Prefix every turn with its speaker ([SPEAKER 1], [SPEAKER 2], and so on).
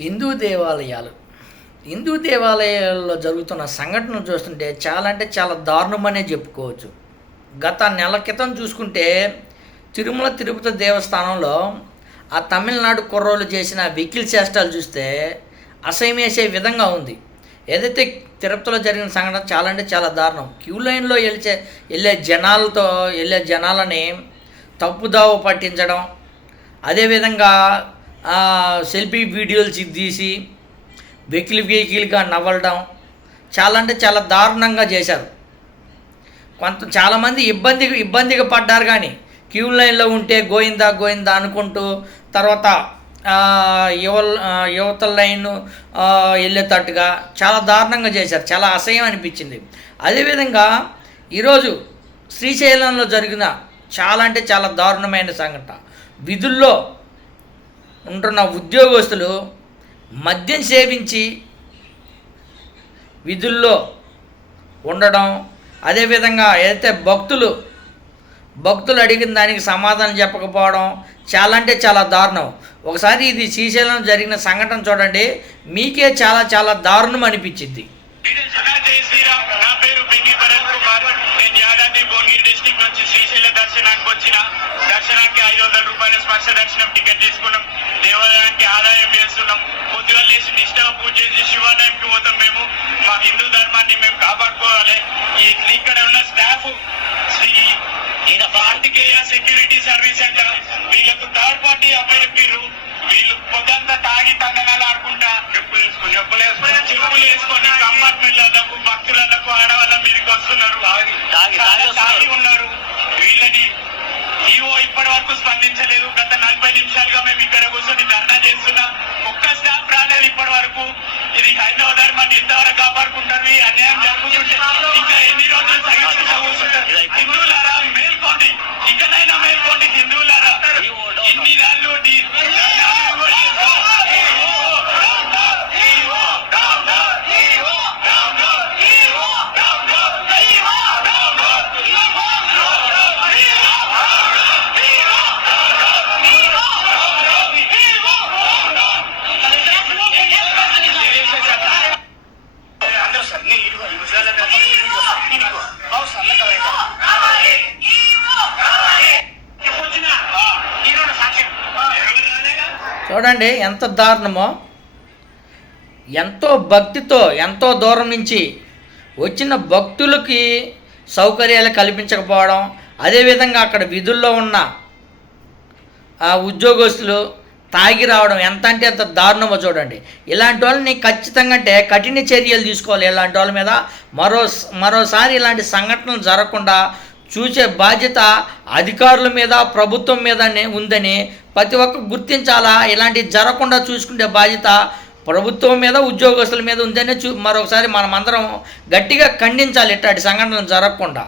[SPEAKER 1] హిందూ దేవాలయాలు. హిందూ దేవాలయాల్లో జరుగుతున్న సంఘటనలు చూస్తుంటే చాలా అంటే చాలా దారుణమనే చెప్పుకోవచ్చు. గత నెల క్రితం చూసుకుంటే తిరుమల తిరుపతి దేవస్థానంలో ఆ తమిళనాడు కుర్రోళ్ళు చేసిన వెకిల్ చేష్టాలు చూస్తే అసహ్యమేసే విధంగా ఉంది. ఏదైతే తిరుపతిలో జరిగిన సంఘటన చాలా అంటే చాలా దారుణం. క్యూ లైన్లో వెళ్ళే వెళ్ళే జనాలతో వెళ్ళే జనాలని తప్పుదావ పట్టించడం అదేవిధంగా సెల్ఫీ వీడియోలు తీసి వెకిలి వెకిలిగా నవ్వడం చాలా అంటే చాలా దారుణంగా చేశారు. కొంత చాలామంది ఇబ్బంది ఇబ్బందిగా పడ్డారు కానీ క్యూ లైన్లో ఉంటే గోయిందా గోయిందా అనుకుంటూ తర్వాత యువ యువతల లైన్ వెళ్ళేటట్టుగా చాలా దారుణంగా చేశారు. చాలా అసహ్యం అనిపించింది. అదేవిధంగా ఈరోజు శ్రీశైలంలో జరిగిన చాలా అంటే చాలా దారుణమైన సంఘటన. విధుల్లో ఉంటున్న ఉద్యోగస్తులు మద్యం సేవించి విధుల్లో ఉండడం అదేవిధంగా ఏదైతే భక్తులు భక్తులు అడిగిన దానికి సమాధానం చెప్పకపోవడం చాలా అంటే చాలా దారుణం. ఒకసారి ఇది శ్రీశైలం జరిగిన సంఘటన చూడండి మీకే చాలా చాలా దారుణం అనిపించింది.
[SPEAKER 2] నా పేరు పింగి డిస్టిక్ నుంచి శ్రీశైల దర్శనానికి వచ్చిన దర్శనానికి ఐదు వందల రూపాయల స్పర్శ దర్శనం టికెట్ తీసుకున్నాం. దేవాలయానికి ఆదాయం చేస్తున్నాం పొద్దుగా లేచి నిష్ట పూజ చేసి శివాలయంకి పోతాం మేము. మా హిందూ ధర్మాన్ని మేము కాపాడుకోవాలి. ఇక్కడ ఉన్న స్టాఫ్ శ్రీ ఈయన కార్తికేయ సెక్యూరిటీ సర్వీస్ అంట వీళ్ళకు థర్డ్ పార్టీ అప్పచెప్పిర్రు వీళ్ళు పొద్దంతా తాగి తన చెప్పులు వేసుకొని కంపార్ట్మెంట్లకు భక్తులకు ఆడవాళ్ళ మీదకి వస్తున్నారు.
[SPEAKER 3] తాగి-
[SPEAKER 2] ఉన్నారు. వీళ్ళని ఈవో ఇప్పటి వరకు స్పందించలేదు. గత నలభై నిమిషాలుగా మేము ఇక్కడ కూర్చొని ధర్నా చేస్తున్నాం. ఒక్క స్టాఫ్ రాలేదు ఇప్పటి వరకు. ఇది హైందవ ధర్మాన్ని ఎంతవరకు కాపాడుకుంటారు. అన్యాయం జరుగుతుంటే ఇంకా ఎన్ని రోజులు సహించుకుంటూ
[SPEAKER 1] చూడండి ఎంత దారుణమో. ఎంతో భక్తితో ఎంతో దూరం నుంచి వచ్చిన భక్తులకి సౌకర్యాలు కల్పించకపోవడం అదేవిధంగా అక్కడ విధుల్లో ఉన్న ఉద్యోగస్తులు తాగి రావడం ఎంత అంటే అంత దారుణమో చూడండి. ఇలాంటి వాళ్ళని ఖచ్చితంగా అంటే కఠిన చర్యలు తీసుకోవాలి ఇలాంటి వాళ్ళ మీద. మరో మరోసారి ఇలాంటి సంఘటనలు జరగకుండా చూసే బాధ్యత అధికారుల మీద ప్రభుత్వం మీదనే ఉందని ప్రతి ఒక్క గుర్తించాలా? ఇలాంటివి జరగకుండా చూసుకునే బాధ్యత ప్రభుత్వం మీద ఉద్యోగస్తుల మీద ఉందనే చూ మరొకసారి మనం అందరం గట్టిగా ఖండించాలి ఇట్లాంటి సంఘటనలు జరగకుండా.